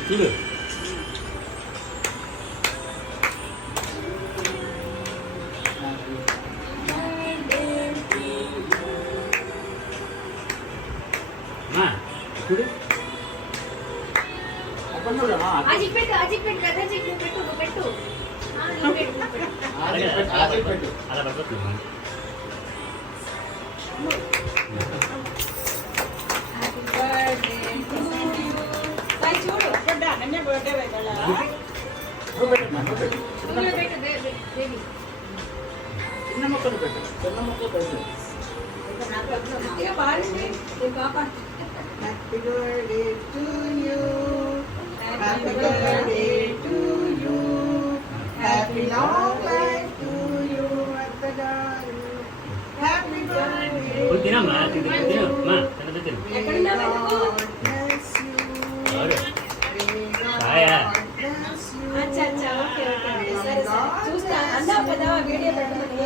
చూడు చూడు అలా పడుతుంది చిన్న మొక్కలు పెట్టు చిన్న మొక్కలు పెట్టు happy birthday to you happy birthday to you happy long life to you అత్తగారు హ్యాపీ బర్త్డే తినమ్మా తినమ్మా अच्छा अच्छा ओके ओके सर చూస్తా అన్నా పద వీడియో పెట్టమని